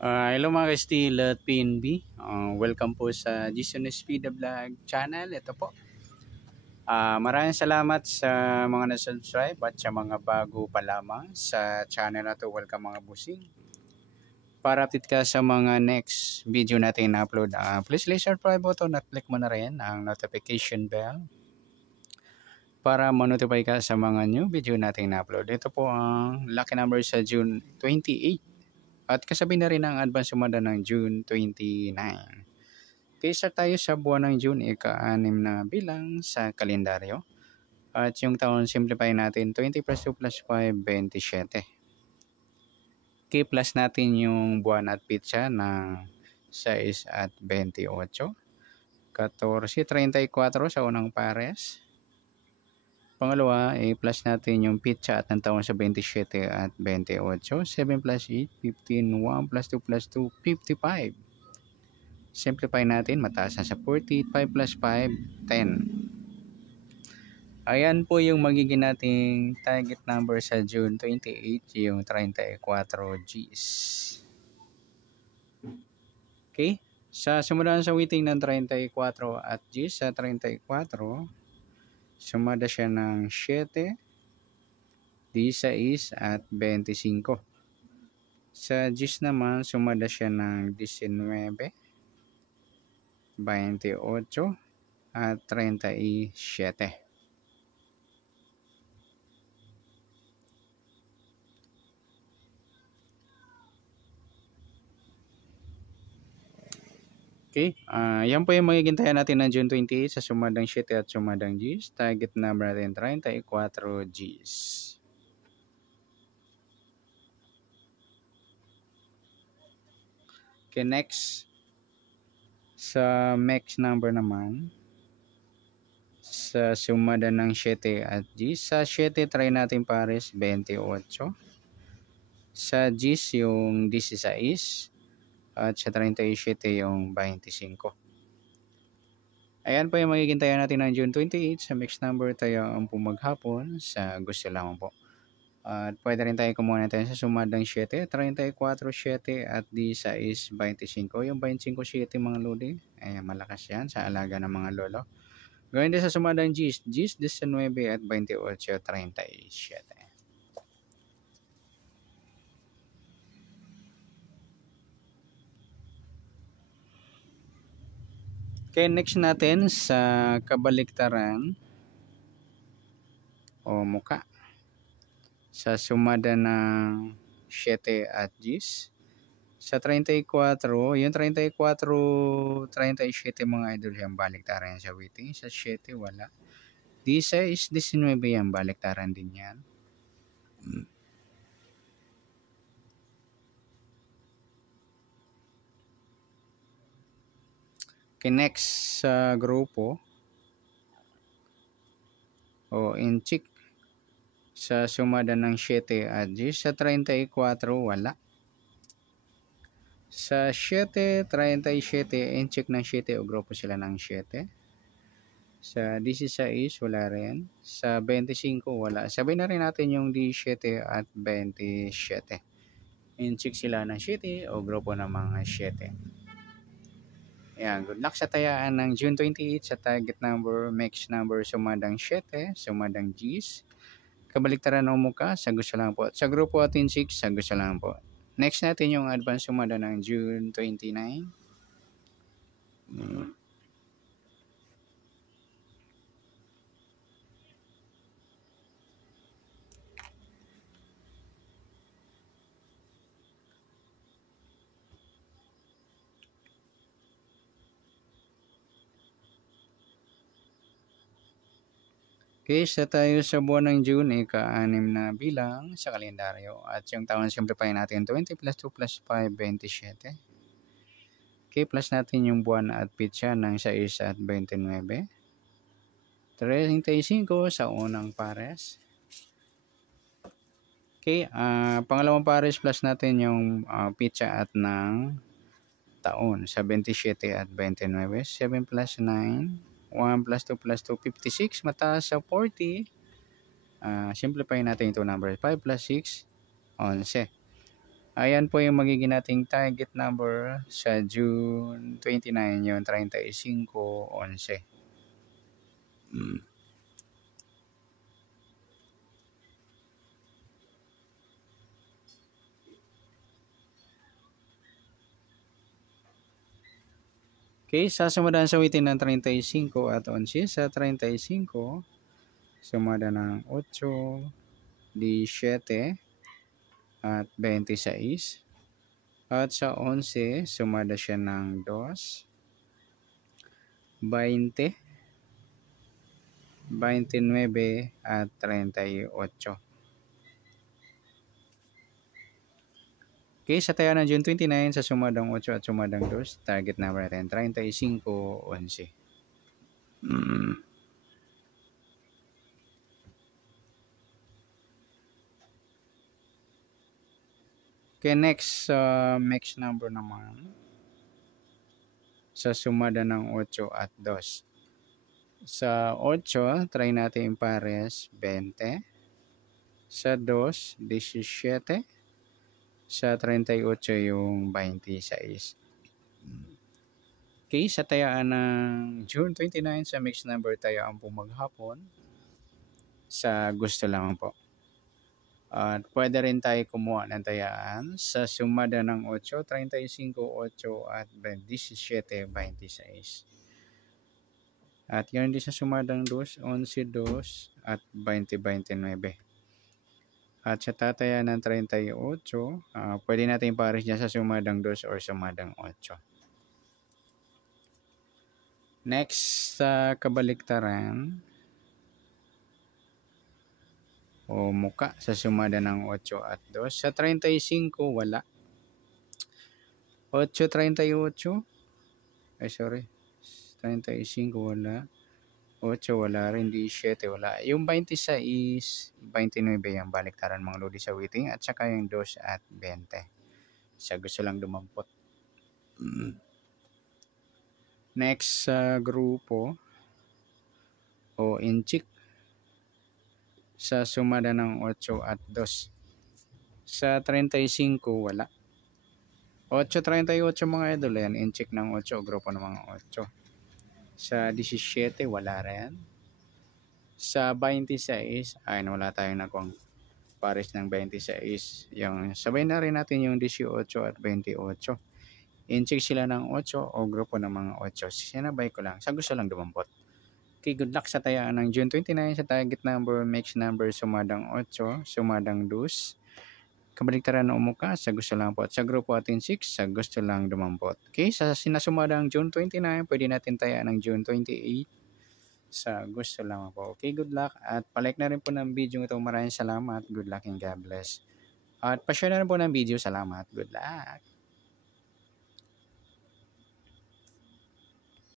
Hello mga ka-Steel at PNB. Welcome po sa Jason Speed Vlog channel. Ito po. Maraming salamat sa mga na-subscribe at sa mga bago pa lamang sa channel na to. Welcome mga busing. Para update ka sa mga next video natin na upload, please like, subscribe button at click mo na rin ang notification bell para ma-notify ka sa mga new video natin na upload. Ito po ang lucky number sa June 28. At kasabi na rin ang advance sumada ng June 29. Kaysa tayo sa buwan ng June, ika-6 na bilang sa kalendaryo. At yung taon, simplify natin 20 plus 2 plus 5, 27. Okay, plus natin yung buwan at pitsa ng 6 at 28. 14, 34 sa unang pares. Pangalawa, plus natin yung pitsa at ng taon sa 27 at 28. 7 plus 8, 15. 1 plus 2 plus 2, 55. Simplify natin, mataas na sa 40. 5 plus 5, 10. Ayan po yung magiging nating target number sa June 28, yung 34 Gs. Okay? Sa simulan sa waiting ng 34 at Gs, sa 34, sumada siya ng 7, 16 at 25. Sa Gs naman, sumada siya ng 19, 28 at 37. Okay, yan po yung magiging tayo natin ng June 28 sa sumadang 7 at sumadang Gs. Target number natin 34 Gs. Okay, next. Sa next number naman, sa sumada ng 7 at Gs. Sa 7, try natin pares 28. Sa Gs, yung 16. At sa 37 yung 25. Ayan po yung magiging tayo natin ng June 28. Sa mixed number tayo ang pumaghapon sa gusto lamang po. At pwede rin tayo kumuha natin sa sumadang 7, 34, 7 at di sa is 25. Yung 25, 7 mga lodi. Ayan, malakas yan sa alaga ng mga lolo. Gawin din sa sumadang Gs, 19 at 28, 37. Okay, next natin sa kabaliktaran o muka. Sa sumada ng 7 at Gs. Sa 34, yung 34, 37 mga idol yan, baliktaran yan sa waiting. Sa 7, wala. 16, 19 yan, baliktaran din yan. Okay, next sa grupo o inchik. Sa sumada ng 7 at Gs. Sa 34, wala. Sa 7, 37, inchik ng 7 o grupo sila ng 7. Sa 16, wala rin. Sa 25, wala. Sabihin na rin natin yung 17 at 27. Inchik sila ng 7 o grupo ng mga 7. Ayan, good luck sa tayaan ng June 28 sa target number, mix number, sumadang 7, sumadang Gs. Kabaliktaran ng muka, sa gusto lang po. At sa grupo atin 6, sa gusto lang po. Next natin yung advance sumada ng June 29. Okay, sa tayo sa buwan ng June, ika-6 na bilang sa kalendaryo. At yung taon, simplify natin 20 plus 2 plus 5, 27. Okay, plus natin yung buwan at pitsa ng 6 at 29. 35 sa unang pares. Okay, pangalawang pares plus natin yung pitsa at ng taon sa 27 at 29. 7 plus 9. 1 plus 2 plus 2, 56. Mataas sa 40. Simplify natin ito number. 5 plus 6, 11. Ayan po yung magiging nating target number sa June 29, yung 35:11. Okay, sasamadan sa witin ng 35 at 11. Sa 35, sumada ng 8, 17, at 26. At sa 11, sumada siya ng 2, 20, 29, at 38. Okay, sa taya ng June 29, sa sumadang 8 at sumadang 2, target number natin, 35:11. Okay, next number naman, sa sumada ng 8 at 2. Sa 8, try natin yung pares, 20. Sa 2, 17. Sa 38, yung 26. Okay, sa tayaan ng June 29, sa mixed number tayaan po maghapon. Sa gusto lang po. At pwede rin tayo kumuha ng tayaan sa sumada ng 8, 35, 8 at 17, 26. At yun din sa sumadang 2, 11, 2 at 20, 29. At sa tataya ng 38, pwede natin pares dyan sa sumadang 2 or sumadang 8. Next, sa kabaliktaran o muka sa sumada ng 8 at 2. Sa 35, wala. 8, 38. Ay, sorry. 35, wala. 8, wala rin. 17, wala. Yung 26, 29 yung baliktaran mga lodi sa waiting. At saka yung 2 at 20. Sa gusto lang dumampot. Next sa grupo o inchik sa sumada ng 8 at 2. Sa 35, wala. 8, 38 mga idol yan. Inchik ng 8, grupo ng mga 8. Sa 17, wala rin. Sa 26, ay wala tayong nakuang pares ng 26. Yung, sabay na rin natin yung 18 at 28. Inchik sila ng 8 o grupo ng mga 8. Sinabay ko lang. Sa gusto lang dumampot. Okay, good luck sa tayaan ng June 29 sa target number, mixed number, sumadang 8, sumadang 2. Kabaliktaran na umuka, sa gusto lang po. At sa grupo atin 6, sa gusto lang dumampot. Okay, sa sinasumadang June 29, pwede natin tayaan ng June 28. Sa gusto lang po. Okay, good luck. At palike na rin po ng video ito. Maraming salamat. Good luck and God bless. At pa-share na rin po ng video. Salamat. Good luck.